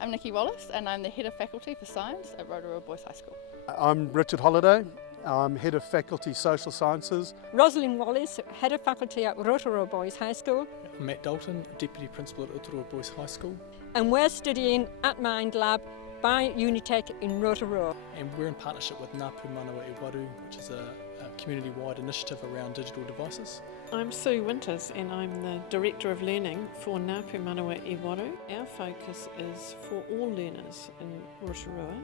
I'm Nikki Wallace and I'm the Head of Faculty for Science at Waru Boys High School. I'm Richard Holliday. I'm Head of Faculty Social Sciences. Rosalind Wallace, Head of Faculty at Rotorua Boys High School. I'm Matt Dalton, Deputy Principal at Rotorua Boys High School. And we're studying at Mind Lab by Unitec in Rotorua. And we're in partnership with Pūmanawa e Waru, which is a community-wide initiative around digital devices. I'm Sue Winters and I'm the Director of Learning for Pūmanawa e Waru. Our focus is for all learners in Rotorua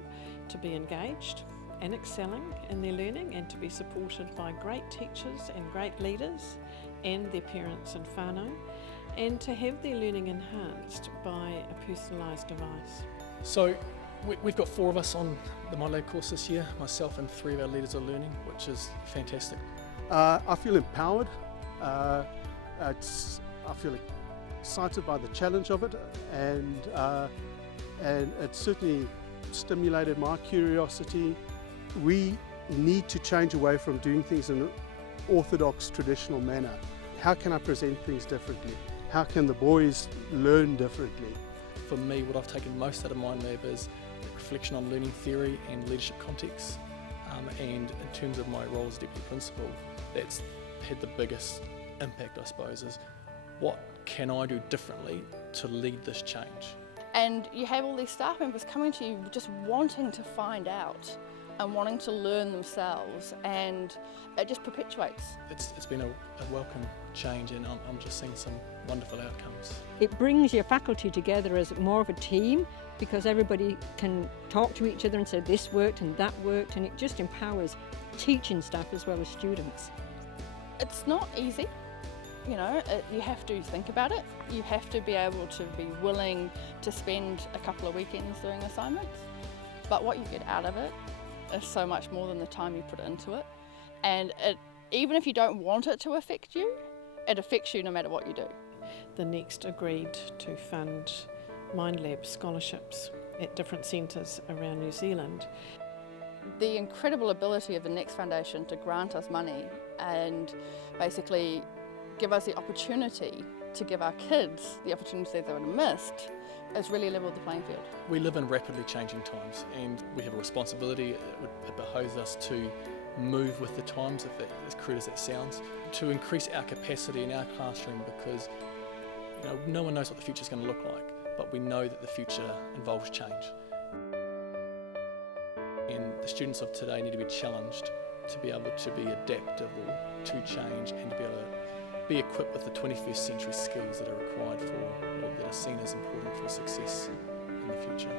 to be engaged and excelling in their learning and to be supported by great teachers and great leaders and their parents and whānau, and to have their learning enhanced by a personalised device. So we've got 4 of us on the Mind Lab course this year, myself and 3 of our leaders of learning, which is fantastic. I feel empowered. I feel excited by the challenge of it, and it certainly stimulated my curiosity. We need to change away from doing things in an orthodox, traditional manner. How can I present things differently? How can the boys learn differently? For me, what I've taken most out of Mind Lab is reflection on learning theory and leadership context. And in terms of my role as Deputy Principal, that's had the biggest impact, I suppose, is what can I do differently to lead this change? And you have all these staff members coming to you just wanting to find out and wanting to learn themselves, and it just perpetuates. It's been a welcome change, and I'm just seeing some wonderful outcomes. It brings your faculty together as more of a team because everybody can talk to each other and say this worked and that worked, and it just empowers teaching staff as well as students. It's not easy, you know, you have to think about it. You have to be able to be willing to spend a couple of weekends doing assignments, but what you get out of it is so much more than the time you put into it. And even if you don't want it to affect you, it affects you no matter what you do. The Next agreed to fund Mind Lab scholarships at different centres around New Zealand. The incredible ability of the Next Foundation to grant us money and basically give us the opportunity to give our kids the opportunity they would have missed has really levelled the playing field. We live in rapidly changing times, and we have a responsibility. It behoves us to move with the times, as crude as that sounds, to increase our capacity in our classroom, because no one knows what the future is going to look like, but we know that the future involves change. And the students of today need to be challenged to be able to be adaptable to change and to be able to be equipped with the 21st century skills that are required that are seen as important for success in the future.